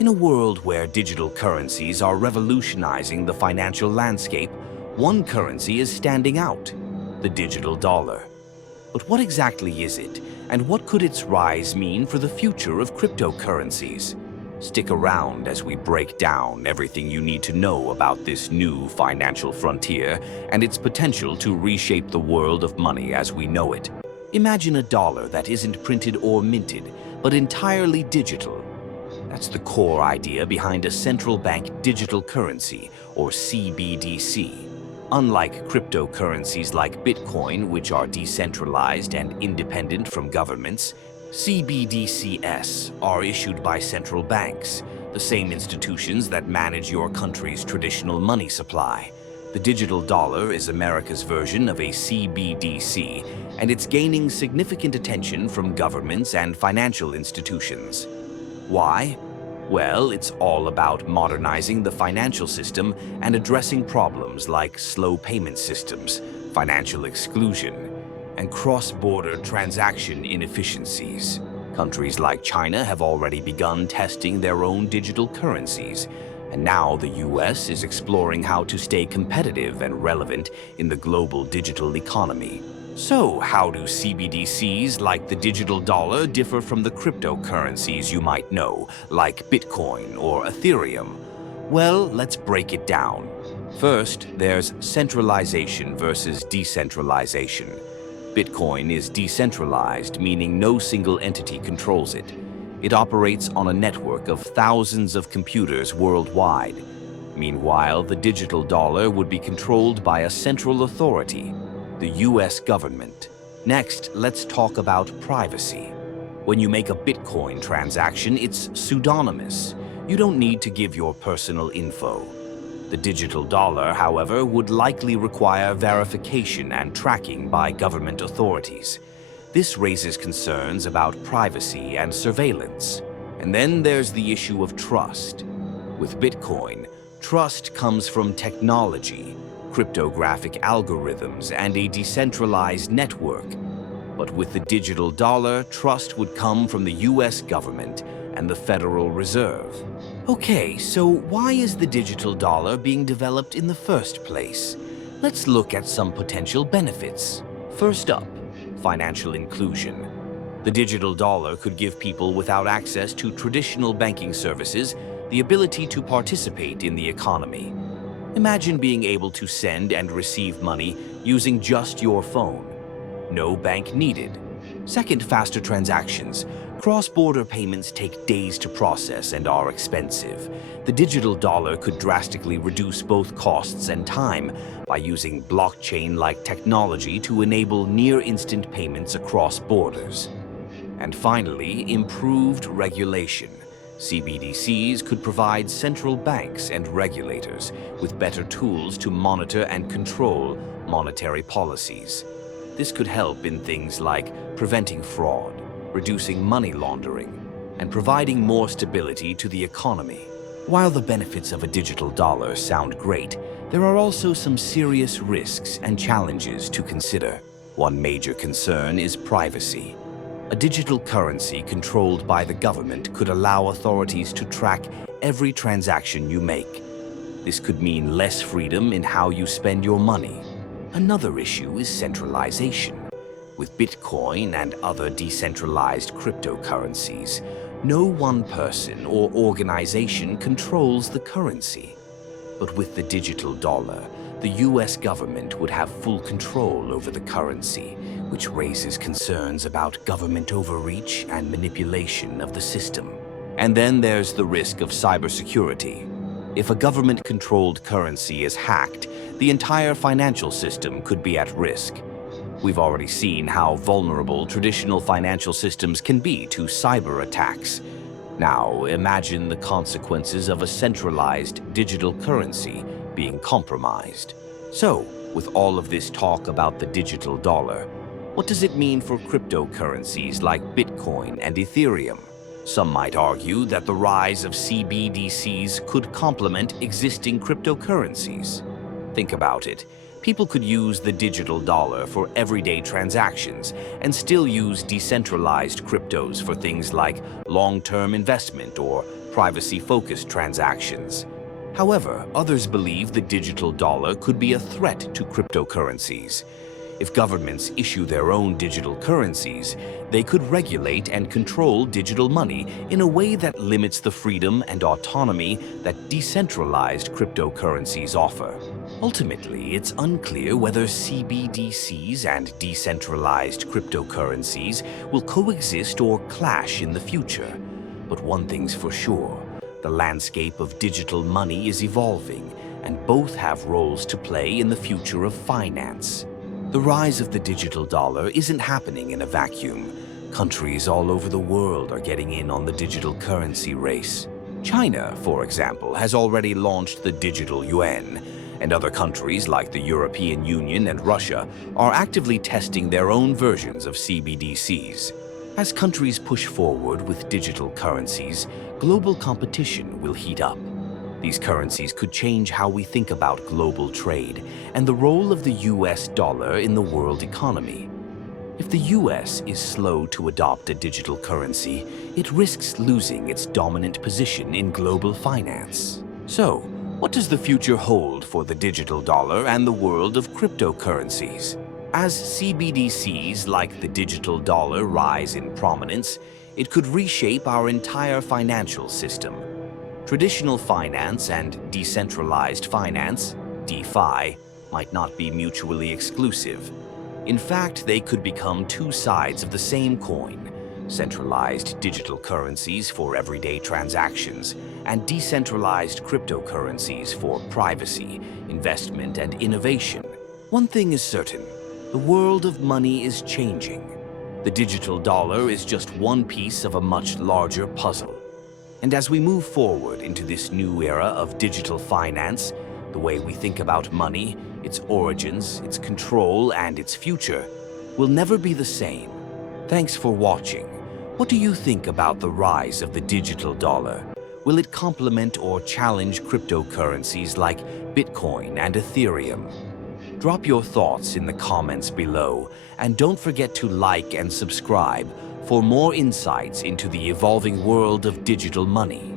In a world where digital currencies are revolutionizing the financial landscape, one currency is standing out: the digital dollar. But what exactly is it, and what could its rise mean for the future of cryptocurrencies? Stick around as we break down everything you need to know about this new financial frontier and its potential to reshape the world of money as we know it. Imagine a dollar that isn't printed or minted, but entirely digital. That's the core idea behind a central bank digital currency, or CBDC. Unlike cryptocurrencies like Bitcoin, which are decentralized and independent from governments, CBDCs are issued by central banks, the same institutions that manage your country's traditional money supply. The digital dollar is America's version of a CBDC, and it's gaining significant attention from governments and financial institutions. Why? Well, it's all about modernizing the financial system and addressing problems like slow payment systems, financial exclusion, and cross-border transaction inefficiencies. Countries like China have already begun testing their own digital currencies, and now the US is exploring how to stay competitive and relevant in the global digital economy. So, how do CBDCs like the digital dollar differ from the cryptocurrencies you might know, like Bitcoin or Ethereum? Well, let's break it down. First, there's centralization versus decentralization. Bitcoin is decentralized, meaning no single entity controls it. It operates on a network of thousands of computers worldwide. Meanwhile, the digital dollar would be controlled by a central authority: the US government. Next, let's talk about privacy. When you make a Bitcoin transaction, it's pseudonymous. You don't need to give your personal info. The digital dollar, however, would likely require verification and tracking by government authorities. This raises concerns about privacy and surveillance. And then there's the issue of trust. With Bitcoin, trust comes from technology, cryptographic algorithms, and a decentralized network. But with the digital dollar, trust would come from the US government and the Federal Reserve. Okay, so why is the digital dollar being developed in the first place? Let's look at some potential benefits. First up, financial inclusion. The digital dollar could give people without access to traditional banking services the ability to participate in the economy. Imagine being able to send and receive money using just your phone. No bank needed. Second, faster transactions. Cross-border payments take days to process and are expensive. The digital dollar could drastically reduce both costs and time by using blockchain-like technology to enable near-instant payments across borders. And finally, improved regulation. CBDCs could provide central banks and regulators with better tools to monitor and control monetary policies. This could help in things like preventing fraud, reducing money laundering, and providing more stability to the economy. While the benefits of a digital dollar sound great, there are also some serious risks and challenges to consider. One major concern is privacy. A digital currency controlled by the government could allow authorities to track every transaction you make. This could mean less freedom in how you spend your money. Another issue is centralization. With Bitcoin and other decentralized cryptocurrencies, no one person or organization controls the currency. But with the digital dollar, the US government would have full control over the currency, which raises concerns about government overreach and manipulation of the system. And then there's the risk of cybersecurity. If a government-controlled currency is hacked, the entire financial system could be at risk. We've already seen how vulnerable traditional financial systems can be to cyber attacks. Now, imagine the consequences of a centralized digital currency being compromised. So, with all of this talk about the digital dollar, what does it mean for cryptocurrencies like Bitcoin and Ethereum? Some might argue that the rise of CBDCs could complement existing cryptocurrencies. Think about it. People could use the digital dollar for everyday transactions and still use decentralized cryptos for things like long-term investment or privacy-focused transactions. However, others believe the digital dollar could be a threat to cryptocurrencies. If governments issue their own digital currencies, they could regulate and control digital money in a way that limits the freedom and autonomy that decentralized cryptocurrencies offer. Ultimately, it's unclear whether CBDCs and decentralized cryptocurrencies will coexist or clash in the future. But one thing's for sure, the landscape of digital money is evolving, and both have roles to play in the future of finance. The rise of the digital dollar isn't happening in a vacuum. Countries all over the world are getting in on the digital currency race. China, for example, has already launched the digital yuan, and other countries like the European Union and Russia are actively testing their own versions of CBDCs. As countries push forward with digital currencies, global competition will heat up. These currencies could change how we think about global trade and the role of the US dollar in the world economy. If the US is slow to adopt a digital currency, it risks losing its dominant position in global finance. So, what does the future hold for the digital dollar and the world of cryptocurrencies? As CBDCs like the digital dollar rise in prominence, it could reshape our entire financial system. Traditional finance and decentralized finance, DeFi, might not be mutually exclusive. In fact, they could become two sides of the same coin: centralized digital currencies for everyday transactions and decentralized cryptocurrencies for privacy, investment, and innovation. One thing is certain: the world of money is changing. The digital dollar is just one piece of a much larger puzzle. And as we move forward into this new era of digital finance, the way we think about money, its origins, its control, and its future will never be the same. Thanks for watching. What do you think about the rise of the digital dollar? Will it complement or challenge cryptocurrencies like Bitcoin and Ethereum? Drop your thoughts in the comments below, and don't forget to like and subscribe for more insights into the evolving world of digital money.